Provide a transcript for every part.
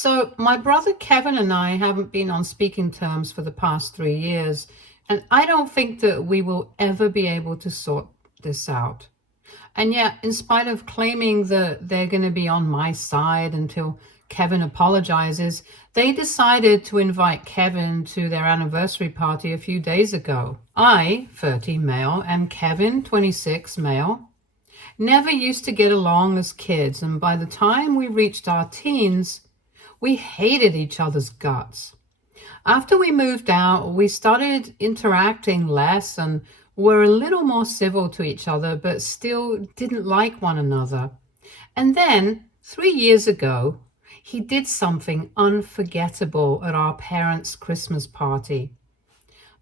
So, my brother Kevin and I haven't been on speaking terms for the past 3 years, and I don't think that we will ever be able to sort this out. And yet, in spite of claiming that they're going to be on my side until Kevin apologizes, they decided to invite Kevin to their anniversary party a few days ago. I, 30 male, and Kevin, 26 male, never used to get along as kids, and by the time we reached our teens, we hated each other's guts. After we moved out, we started interacting less and were a little more civil to each other, but still didn't like one another. And then, 3 years ago, he did something unforgettable at our parents' Christmas party.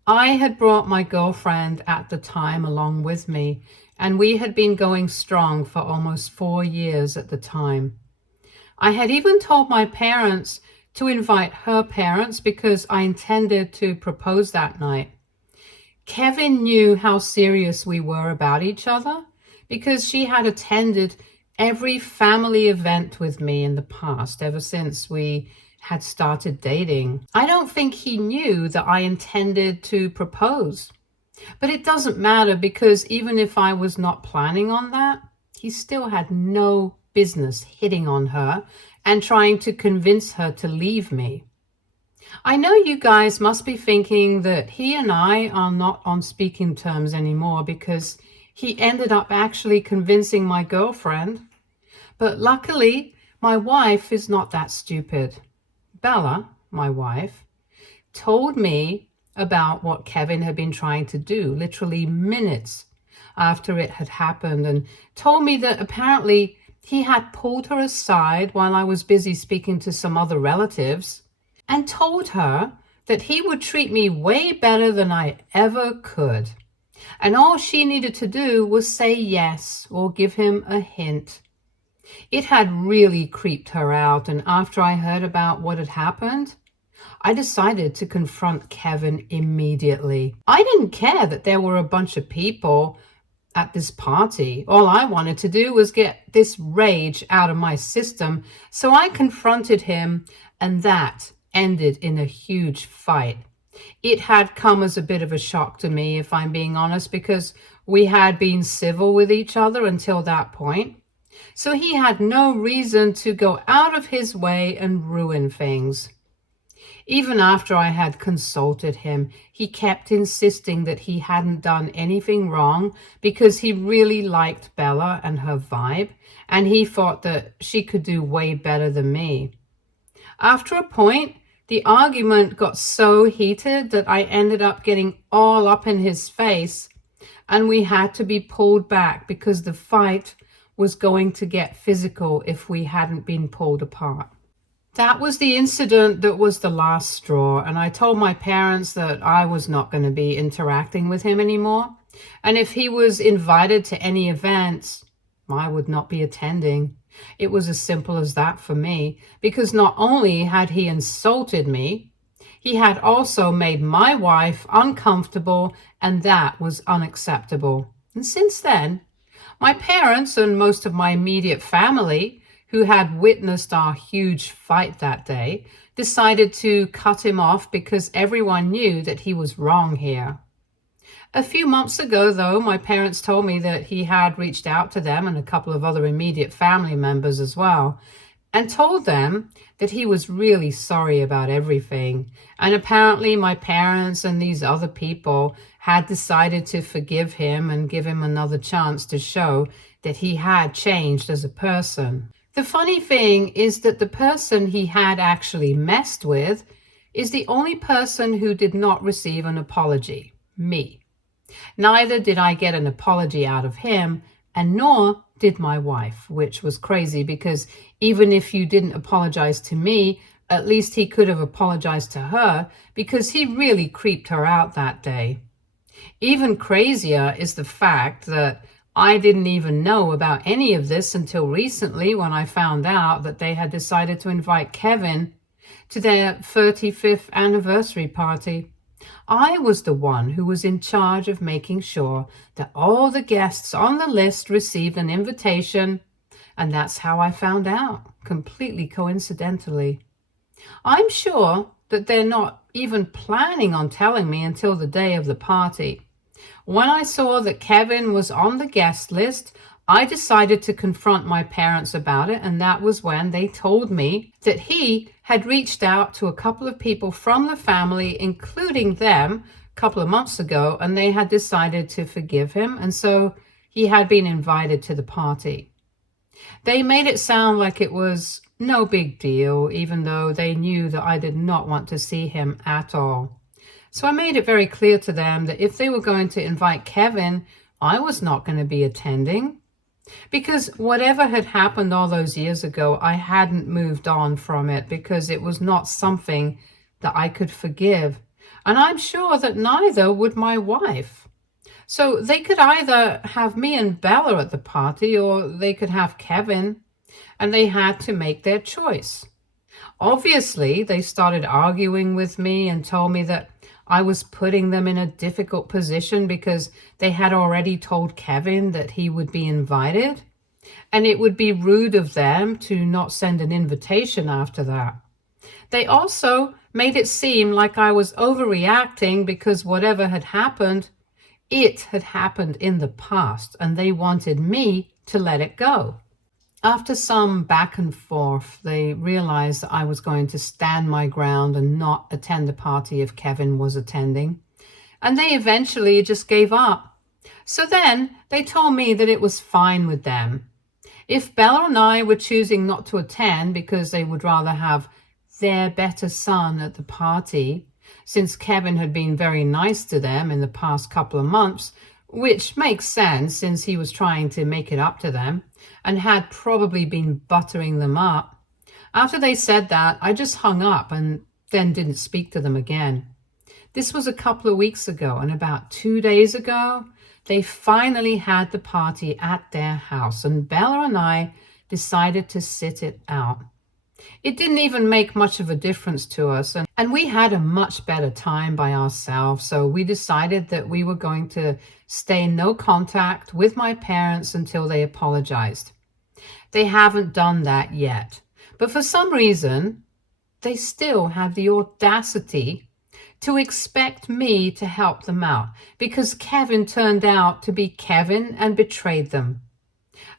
I had brought my girlfriend at the time along with me, and we had been going strong for almost 4 years at the time. I had even told my parents to invite her parents because I intended to propose that night. Kevin knew how serious we were about each other because she had attended every family event with me in the past ever since we had started dating. I don't think he knew that I intended to propose, but it doesn't matter because even if I was not planning on that, he still had no business hitting on her and trying to convince her to leave me. I know you guys must be thinking that he and I are not on speaking terms anymore because he ended up actually convincing my girlfriend. But luckily, my wife is not that stupid. Bella, my wife, told me about what Kevin had been trying to do, literally minutes after it had happened, and told me that apparently he had pulled her aside while I was busy speaking to some other relatives and told her that he would treat me way better than I ever could. And all she needed to do was say yes or give him a hint. It had really creeped her out, and after I heard about what had happened, I decided to confront Kevin immediately. I didn't care that there were a bunch of people at this party. All I wanted to do was get this rage out of my system, so I confronted him, and that ended in a huge fight. It had come as a bit of a shock to me, if I'm being honest, because we had been civil with each other until that point. So he had no reason to go out of his way and ruin things. Even after I had consulted him, he kept insisting that he hadn't done anything wrong because he really liked Bella and her vibe, and he thought that she could do way better than me. After a point, the argument got so heated that I ended up getting all up in his face, and we had to be pulled back because the fight was going to get physical if we hadn't been pulled apart. That was the incident that was the last straw, and I told my parents that I was not going to be interacting with him anymore, and if he was invited to any events, I would not be attending. It was as simple as that for me, because not only had he insulted me, he had also made my wife uncomfortable, and that was unacceptable. And since then, my parents and most of my immediate family, who had witnessed our huge fight that day, decided to cut him off because everyone knew that he was wrong here. A few months ago, though, my parents told me that he had reached out to them and a couple of other immediate family members as well, and told them that he was really sorry about everything. And apparently my parents and these other people had decided to forgive him and give him another chance to show that he had changed as a person. The funny thing is that the person he had actually messed with is the only person who did not receive an apology, me. Neither did I get an apology out of him, and nor did my wife, which was crazy because even if you didn't apologize to me, at least he could have apologized to her because he really creeped her out that day. Even crazier is the fact that I didn't even know about any of this until recently when I found out that they had decided to invite Kevin to their 35th anniversary party. I was the one who was in charge of making sure that all the guests on the list received an invitation, and that's how I found out, completely coincidentally. I'm sure that they're not even planning on telling me until the day of the party. When I saw that Kevin was on the guest list, I decided to confront my parents about it, and that was when they told me that he had reached out to a couple of people from the family, including them, a couple of months ago, and they had decided to forgive him, and so he had been invited to the party. They made it sound like it was no big deal, even though they knew that I did not want to see him at all. So I made it very clear to them that if they were going to invite Kevin, I was not going to be attending. Because whatever had happened all those years ago, I hadn't moved on from it because it was not something that I could forgive. And I'm sure that neither would my wife. So they could either have me and Bella at the party or they could have Kevin, and they had to make their choice. Obviously, they started arguing with me and told me that I was putting them in a difficult position because they had already told Kevin that he would be invited, and it would be rude of them to not send an invitation after that. They also made it seem like I was overreacting because whatever had happened, it had happened in the past, and they wanted me to let it go. After some back and forth, they realized that I was going to stand my ground and not attend the party if Kevin was attending, and they eventually just gave up. So then they told me that it was fine with them. If Bella and I were choosing not to attend because they would rather have their better son at the party, since Kevin had been very nice to them in the past couple of months, which makes sense since he was trying to make it up to them and had probably been buttering them up. After they said that, I just hung up and then didn't speak to them again. This was a couple of weeks ago, and about 2 days ago, they finally had the party at their house, and Bella and I decided to sit it out. It didn't even make much of a difference to us, and we had a much better time by ourselves, so we decided that we were going to stay in no contact with my parents until they apologized. They haven't done that yet, but for some reason, they still have the audacity to expect me to help them out because Kevin turned out to be Kevin and betrayed them.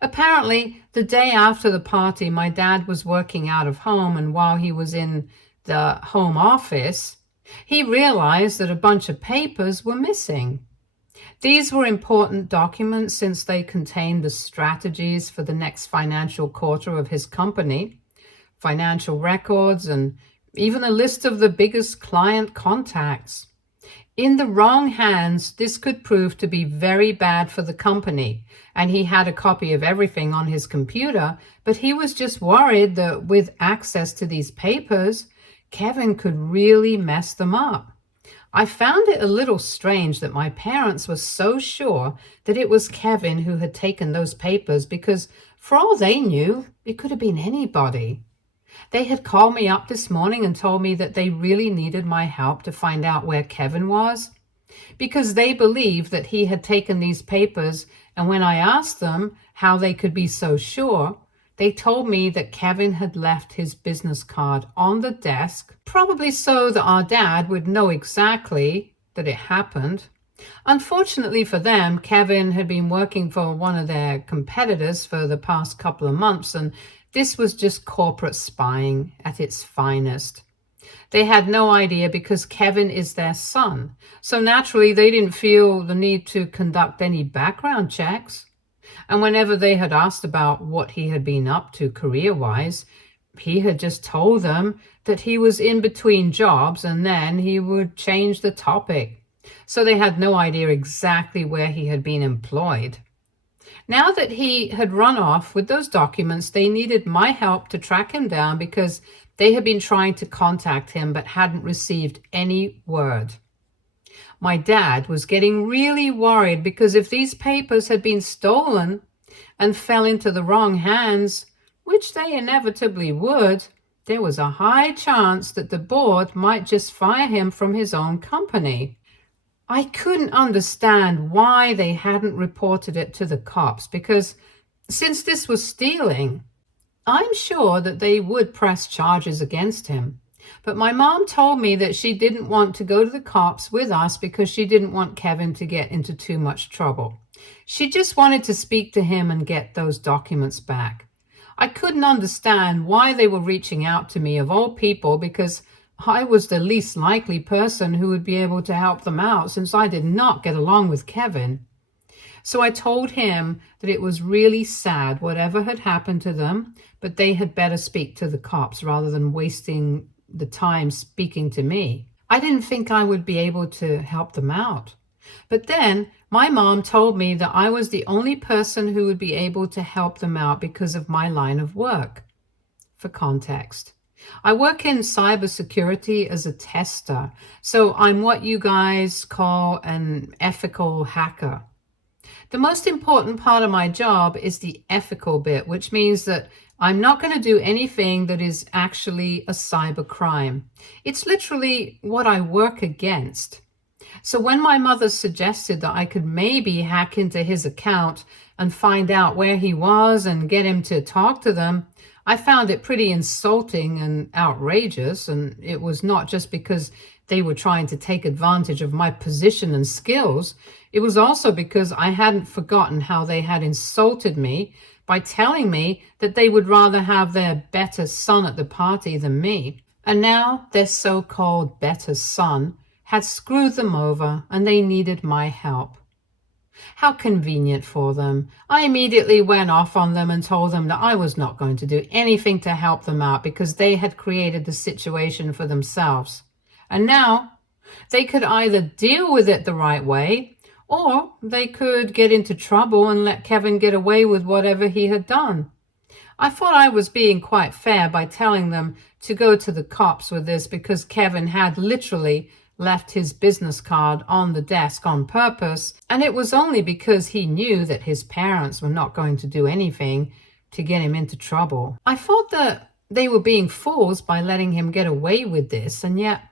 Apparently, the day after the party, my dad was working out of home, and while he was in the home office, he realized that a bunch of papers were missing. These were important documents since they contained the strategies for the next financial quarter of his company, financial records, and even a list of the biggest client contacts. In the wrong hands, this could prove to be very bad for the company, and he had a copy of everything on his computer, but he was just worried that with access to these papers, Kevin could really mess them up. I found it a little strange that my parents were so sure that it was Kevin who had taken those papers because, for all they knew, it could have been anybody. They had called me up this morning and told me that they really needed my help to find out where Kevin was because they believed that he had taken these papers, and when I asked them how they could be so sure, they told me that Kevin had left his business card on the desk, probably so that our dad would know exactly that it happened. Unfortunately for them, Kevin had been working for one of their competitors for the past couple of months, and this was just corporate spying at its finest. They had no idea because Kevin is their son, so naturally they didn't feel the need to conduct any background checks. And whenever they had asked about what he had been up to career-wise, he had just told them that he was in between jobs and then he would change the topic. So they had no idea exactly where he had been employed. Now that he had run off with those documents, they needed my help to track him down because they had been trying to contact him but hadn't received any word. My dad was getting really worried because if these papers had been stolen and fell into the wrong hands, which they inevitably would, there was a high chance that the board might just fire him from his own company. I couldn't understand why they hadn't reported it to the cops because since this was stealing, I'm sure that they would press charges against him. But my mom told me that she didn't want to go to the cops with us because she didn't want Kevin to get into too much trouble. She just wanted to speak to him and get those documents back. I couldn't understand why they were reaching out to me, of all people, because I was the least likely person who would be able to help them out since I did not get along with Kevin. So I told him that it was really sad whatever had happened to them, but they had better speak to the cops rather than wasting the time speaking to me. I didn't think I would be able to help them out. But then my mom told me that I was the only person who would be able to help them out because of my line of work. For context, I work in cybersecurity as a tester, so I'm what you guys call an ethical hacker. The most important part of my job is the ethical bit, which means that I'm not going to do anything that is actually a cyber crime. It's literally what I work against. So when my mother suggested that I could maybe hack into his account and find out where he was and get him to talk to them, I found it pretty insulting and outrageous. And it was not just because they were trying to take advantage of my position and skills. It was also because I hadn't forgotten how they had insulted me by telling me that they would rather have their better son at the party than me. And now their so-called better son had screwed them over and they needed my help. How convenient for them. I immediately went off on them and told them that I was not going to do anything to help them out because they had created the situation for themselves. And now they could either deal with it the right way, or they could get into trouble and let Kevin get away with whatever he had done. I thought I was being quite fair by telling them to go to the cops with this because Kevin had literally left his business card on the desk on purpose, and it was only because he knew that his parents were not going to do anything to get him into trouble. I thought that they were being fools by letting him get away with this, and yet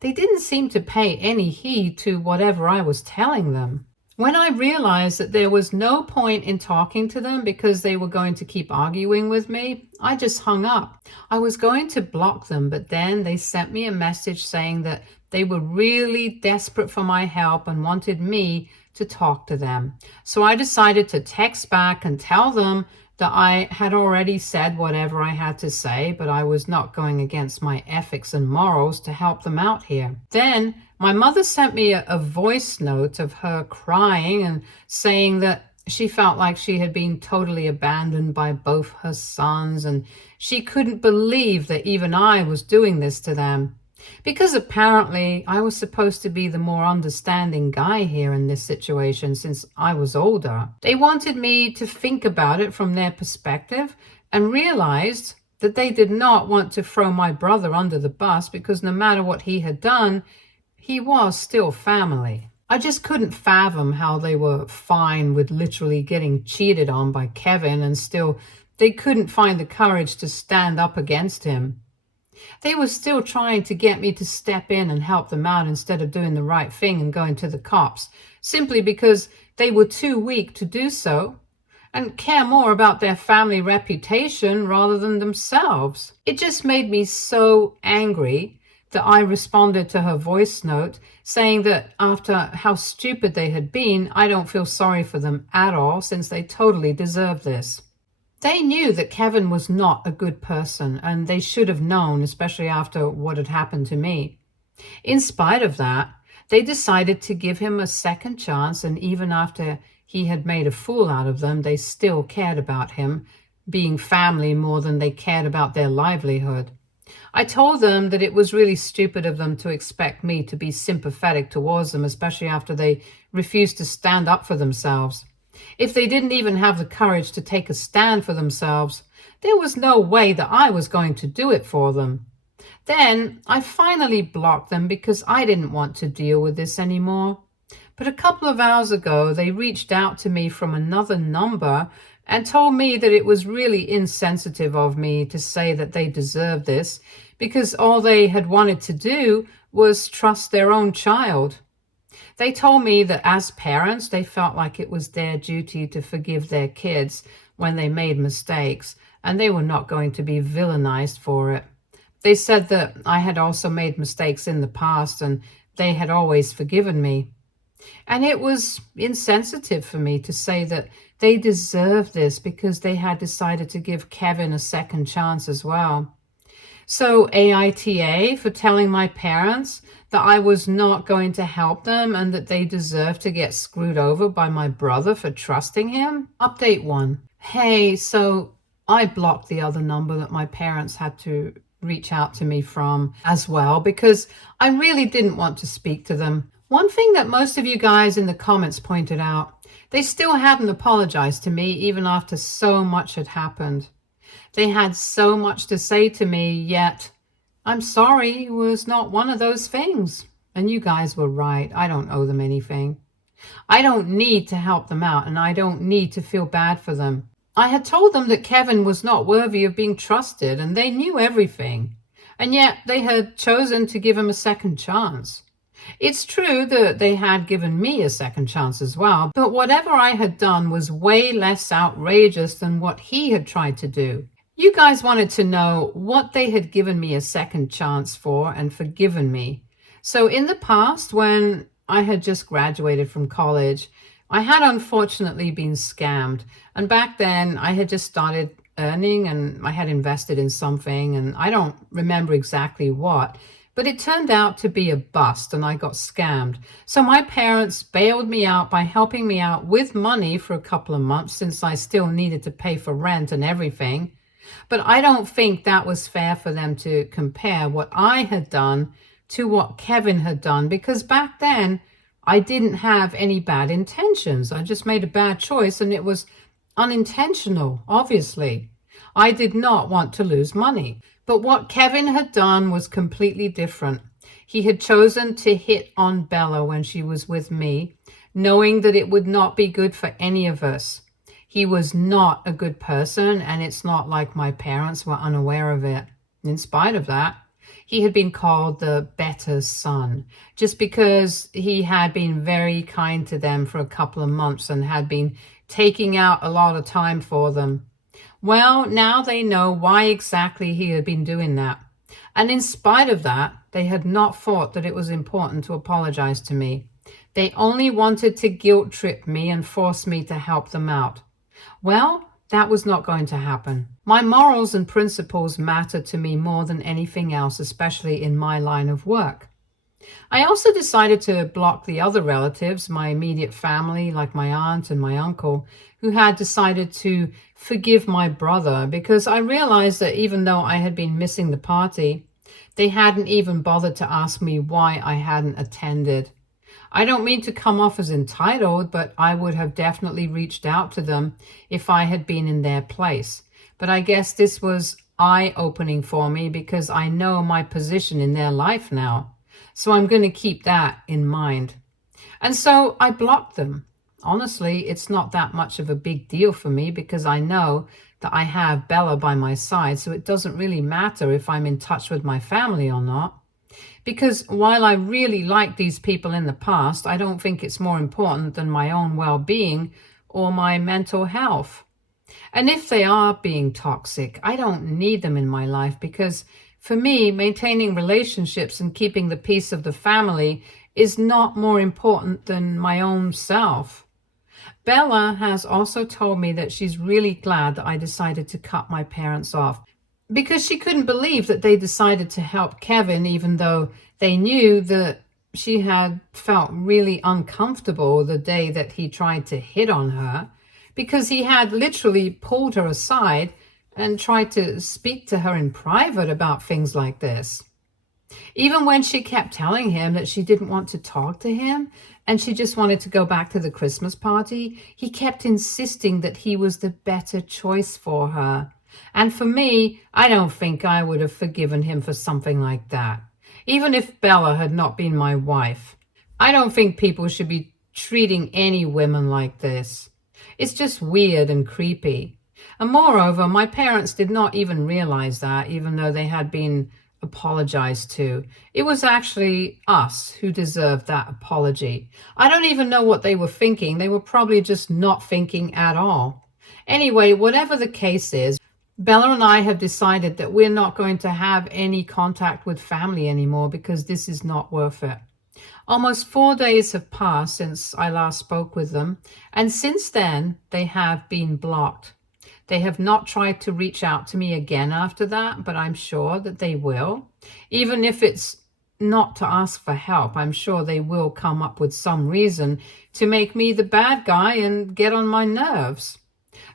they didn't seem to pay any heed to whatever I was telling them. When I realized that there was no point in talking to them because they were going to keep arguing with me, I just hung up. I was going to block them, but then they sent me a message saying that they were really desperate for my help and wanted me to talk to them. So I decided to text back and tell them that I had already said whatever I had to say, but I was not going against my ethics and morals to help them out here. Then my mother sent me a voice note of her crying and saying that she felt like she had been totally abandoned by both her sons, and she couldn't believe that even I was doing this to them. Because apparently I was supposed to be the more understanding guy here in this situation since I was older. They wanted me to think about it from their perspective and realized that they did not want to throw my brother under the bus because no matter what he had done, he was still family. I just couldn't fathom how they were fine with literally getting cheated on by Kevin and still they couldn't find the courage to stand up against him. They were still trying to get me to step in and help them out instead of doing the right thing and going to the cops, simply because they were too weak to do so and care more about their family reputation rather than themselves. It just made me so angry that I responded to her voice note saying that after how stupid they had been, I don't feel sorry for them at all since they totally deserve this. They knew that Kevin was not a good person, and they should have known, especially after what had happened to me. In spite of that, they decided to give him a second chance, and even after he had made a fool out of them, they still cared about him, being family more than they cared about their livelihood. I told them that it was really stupid of them to expect me to be sympathetic towards them, especially after they refused to stand up for themselves. If they didn't even have the courage to take a stand for themselves, there was no way that I was going to do it for them. Then I finally blocked them because I didn't want to deal with this anymore. But a couple of hours ago, they reached out to me from another number and told me that it was really insensitive of me to say that they deserved this because all they had wanted to do was trust their own child. They told me that as parents, they felt like it was their duty to forgive their kids when they made mistakes, and they were not going to be villainized for it. They said that I had also made mistakes in the past and they had always forgiven me. And it was insensitive for me to say that they deserved this because they had decided to give Kevin a second chance as well. So AITA for telling my parents that I was not going to help them and that they deserved to get screwed over by my brother for trusting him. Update 1. Hey, so I blocked the other number that my parents had to reach out to me from as well because I really didn't want to speak to them. One thing that most of you guys in the comments pointed out, they still hadn't apologized to me even after so much had happened. They had so much to say to me, yet I'm sorry was not one of those things. And you guys were right. I don't owe them anything. I don't need to help them out, and I don't need to feel bad for them. I had told them that Kevin was not worthy of being trusted, and they knew everything. And yet they had chosen to give him a second chance. It's true that they had given me a second chance as well, but whatever I had done was way less outrageous than what he had tried to do. You guys wanted to know what they had given me a second chance for and forgiven me. So in the past, when I had just graduated from college, I had unfortunately been scammed. And back then I had just started earning and I had invested in something, and I don't remember exactly what, but it turned out to be a bust and I got scammed. So my parents bailed me out by helping me out with money for a couple of months since I still needed to pay for rent and everything. But I don't think that was fair for them to compare what I had done to what Kevin had done, because back then I didn't have any bad intentions. I just made a bad choice and it was unintentional, obviously. I did not want to lose money. But what Kevin had done was completely different. He had chosen to hit on Bella when she was with me, knowing that it would not be good for any of us. He was not a good person, and it's not like my parents were unaware of it. In spite of that, he had been called the better son, just because he had been very kind to them for a couple of months and had been taking out a lot of time for them. Well, now they know why exactly he had been doing that. And in spite of that, they had not thought that it was important to apologize to me. They only wanted to guilt trip me and force me to help them out. Well, that was not going to happen. My morals and principles matter to me more than anything else, especially in my line of work. I also decided to block the other relatives, my immediate family, like my aunt and my uncle, who had decided to forgive my brother, because I realized that even though I had been missing the party, they hadn't even bothered to ask me why I hadn't attended. I don't mean to come off as entitled, but I would have definitely reached out to them if I had been in their place. But I guess this was eye-opening for me because I know my position in their life now. So I'm going to keep that in mind. And so I blocked them. Honestly, it's not that much of a big deal for me because I know that I have Bella by my side, so it doesn't really matter if I'm in touch with my family or not. Because while I really liked these people in the past, I don't think it's more important than my own well-being or my mental health. And if they are being toxic, I don't need them in my life, because for me, maintaining relationships and keeping the peace of the family is not more important than my own self. Bella has also told me that she's really glad that I decided to cut my parents off, because she couldn't believe that they decided to help Kevin, even though they knew that she had felt really uncomfortable the day that he tried to hit on her, because he had literally pulled her aside and tried to speak to her in private about things like this. Even when she kept telling him that she didn't want to talk to him and she just wanted to go back to the Christmas party, he kept insisting that he was the better choice for her. And for me, I don't think I would have forgiven him for something like that, even if Bella had not been my wife. I don't think people should be treating any women like this. It's just weird and creepy. And moreover, my parents did not even realize that, even though they had been apologized to. It was actually us who deserved that apology. I don't even know what they were thinking. They were probably just not thinking at all. Anyway, whatever the case is, Bella and I have decided that we're not going to have any contact with family anymore because this is not worth it. Almost 4 days have passed since I last spoke with them, and since then they have been blocked. They have not tried to reach out to me again after that, but I'm sure that they will. Even if it's not to ask for help, I'm sure they will come up with some reason to make me the bad guy and get on my nerves.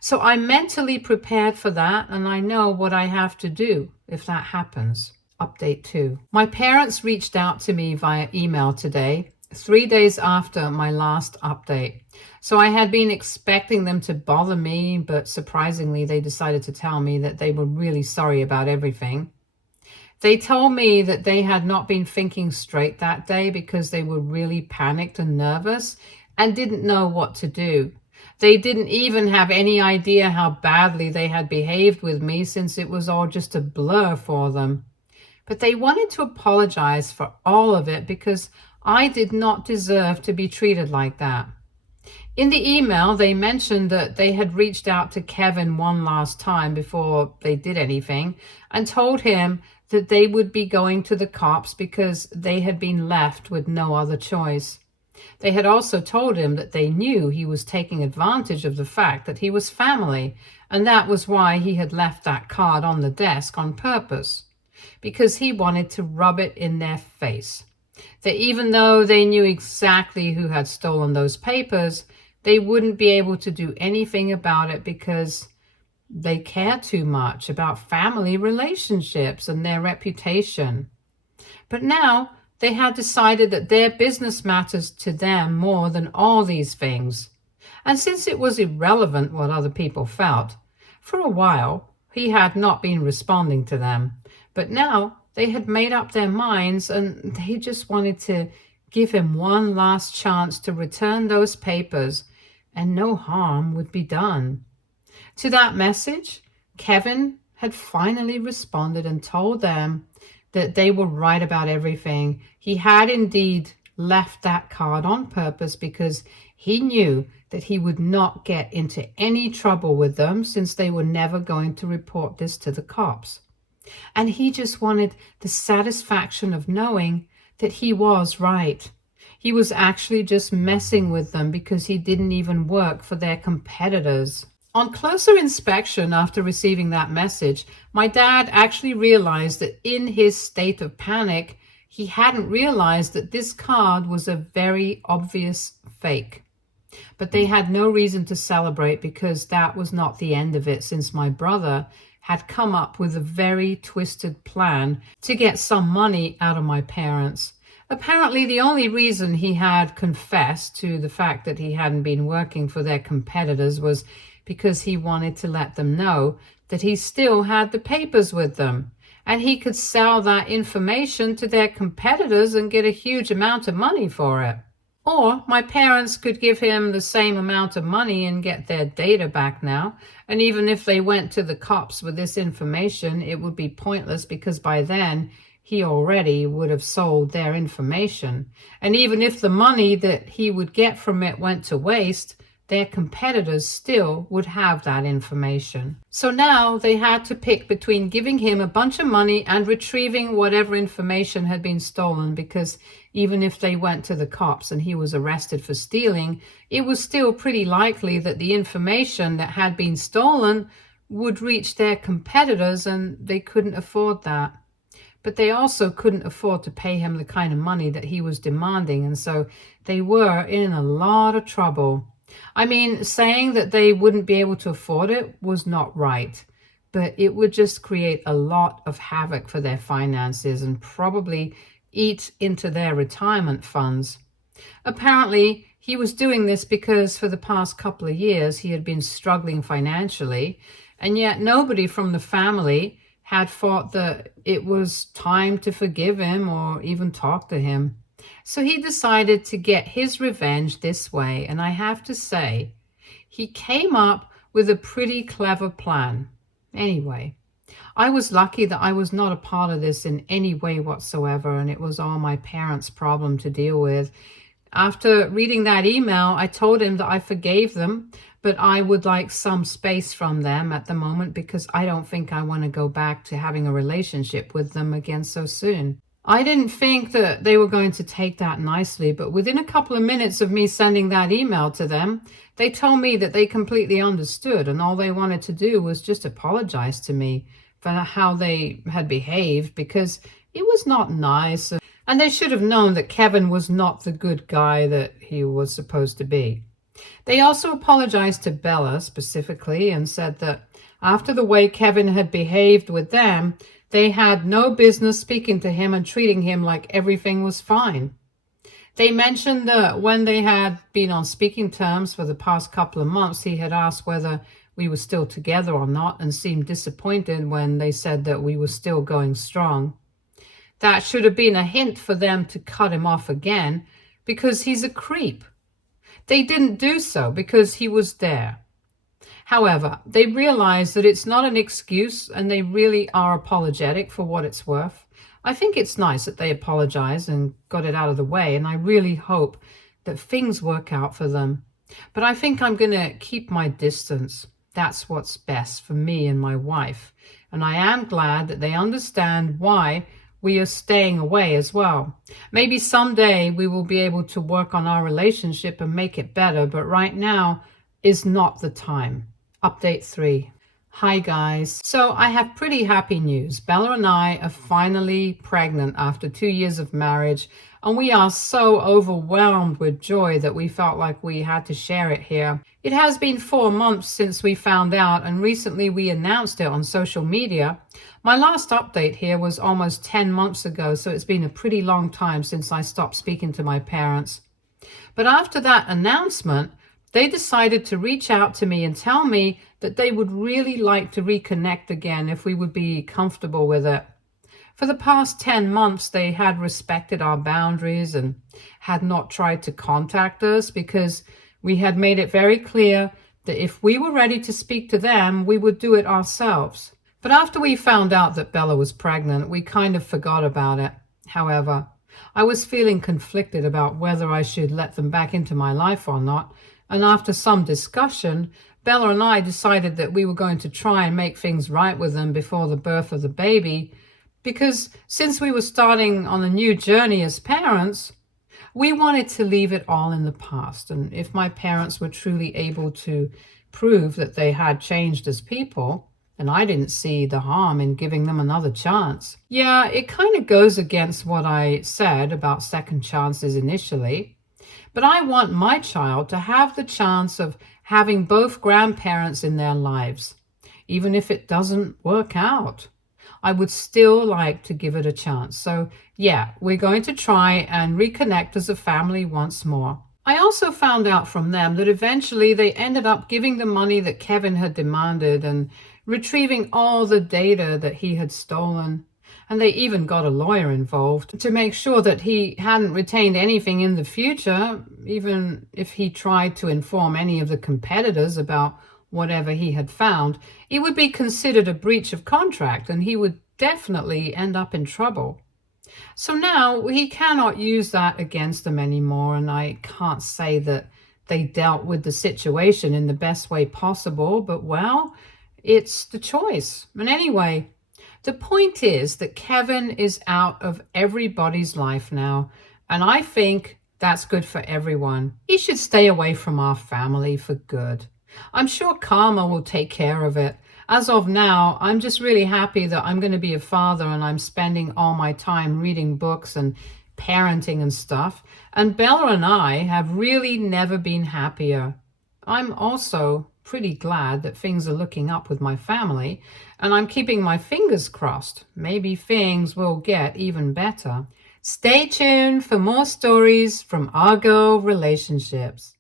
So I'm mentally prepared for that, and I know what I have to do if that happens. Update 2. My parents reached out to me via email today, 3 days after my last update. So I had been expecting them to bother me, but surprisingly, they decided to tell me that they were really sorry about everything. They told me that they had not been thinking straight that day because they were really panicked and nervous and didn't know what to do. They didn't even have any idea how badly they had behaved with me since it was all just a blur for them. But they wanted to apologize for all of it because I did not deserve to be treated like that. In the email, they mentioned that they had reached out to Kevin one last time before they did anything and told him that they would be going to the cops because they had been left with no other choice. They had also told him that they knew he was taking advantage of the fact that he was family, and that was why he had left that card on the desk on purpose, because he wanted to rub it in their face. That even though they knew exactly who had stolen those papers, they wouldn't be able to do anything about it because they care too much about family relationships and their reputation. But now they had decided that their business matters to them more than all these things. And since it was irrelevant what other people felt, for a while he had not been responding to them. But now they had made up their minds and they just wanted to give him one last chance to return those papers and no harm would be done. To that message, Kevin had finally responded and told them that they were right about everything. He had indeed left that card on purpose because he knew that he would not get into any trouble with them since they were never going to report this to the cops. And he just wanted the satisfaction of knowing that he was right. He was actually just messing with them because he didn't even work for their competitors. On closer inspection after receiving that message, my dad actually realized that in his state of panic, he hadn't realized that this card was a very obvious fake. But they had no reason to celebrate because that was not the end of it, since my brother had come up with a very twisted plan to get some money out of my parents. Apparently, the only reason he had confessed to the fact that he hadn't been working for their competitors was because he wanted to let them know that he still had the papers with them, and he could sell that information to their competitors and get a huge amount of money for it. Or my parents could give him the same amount of money and get their data back now, and even if they went to the cops with this information, it would be pointless because by then he already would have sold their information. And even if the money that he would get from it went to waste, their competitors still would have that information. So now they had to pick between giving him a bunch of money and retrieving whatever information had been stolen, because even if they went to the cops and he was arrested for stealing, it was still pretty likely that the information that had been stolen would reach their competitors, and they couldn't afford that. But they also couldn't afford to pay him the kind of money that he was demanding, and so they were in a lot of trouble. I mean, saying that they wouldn't be able to afford it was not right, but it would just create a lot of havoc for their finances and probably eat into their retirement funds. Apparently, he was doing this because for the past couple of years he had been struggling financially, and yet nobody from the family had thought that it was time to forgive him or even talk to him. So he decided to get his revenge this way, and I have to say, he came up with a pretty clever plan. Anyway, I was lucky that I was not a part of this in any way whatsoever, and it was all my parents' problem to deal with. After reading that email, I told him that I forgave them, but I would like some space from them at the moment because I don't think I want to go back to having a relationship with them again so soon. I didn't think that they were going to take that nicely, but within a couple of minutes of me sending that email to them, they told me that they completely understood and all they wanted to do was just apologize to me for how they had behaved because it was not nice and they should have known that Kevin was not the good guy that he was supposed to be. They also apologized to Bella specifically and said that after the way Kevin had behaved with them, they had no business speaking to him and treating him like everything was fine. They mentioned that when they had been on speaking terms for the past couple of months, he had asked whether we were still together or not and seemed disappointed when they said that we were still going strong. That should have been a hint for them to cut him off again because he's a creep. They didn't do so because he was there. However, they realize that it's not an excuse and they really are apologetic for what it's worth. I think it's nice that they apologize and got it out of the way, and I really hope that things work out for them. But I think I'm going to keep my distance. That's what's best for me and my wife. And I am glad that they understand why we are staying away as well. Maybe someday we will be able to work on our relationship and make it better, but right now is not the time. Update 3. Hi guys. So I have pretty happy news. Bella and I are finally pregnant after 2 years of marriage, and we are so overwhelmed with joy that we felt like we had to share it here. It has been 4 months since we found out, and recently we announced it on social media. My last update here was almost 10 months ago, so it's been a pretty long time since I stopped speaking to my parents. But after that announcement, they decided to reach out to me and tell me that they would really like to reconnect again if we would be comfortable with it. For the past 10 months, they had respected our boundaries and had not tried to contact us because we had made it very clear that if we were ready to speak to them, we would do it ourselves. But after we found out that Bella was pregnant, we kind of forgot about it. However, I was feeling conflicted about whether I should let them back into my life or not. And after some discussion, Bella and I decided that we were going to try and make things right with them before the birth of the baby, because since we were starting on a new journey as parents, we wanted to leave it all in the past. And if my parents were truly able to prove that they had changed as people, and I didn't see the harm in giving them another chance. Yeah, it kind of goes against what I said about second chances initially. But I want my child to have the chance of having both grandparents in their lives. Even if it doesn't work out, I would still like to give it a chance. So yeah, we're going to try and reconnect as a family once more. I also found out from them that eventually they ended up giving the money that Kevin had demanded and retrieving all the data that he had stolen. And they even got a lawyer involved to make sure that he hadn't retained anything in the future, even if he tried to inform any of the competitors about whatever he had found. It would be considered a breach of contract, and he would definitely end up in trouble. So now he cannot use that against them anymore, and I can't say that they dealt with the situation in the best way possible, but well, it's the choice. And anyway, the point is that Kevin is out of everybody's life now, and I think that's good for everyone. He should stay away from our family for good. I'm sure karma will take care of it. As of now, I'm just really happy that I'm going to be a father and I'm spending all my time reading books and parenting and stuff. And Bella and I have really never been happier. I'm also pretty glad that things are looking up with my family, and I'm keeping my fingers crossed. Maybe things will get even better. Stay tuned for more stories from Argo Relationships.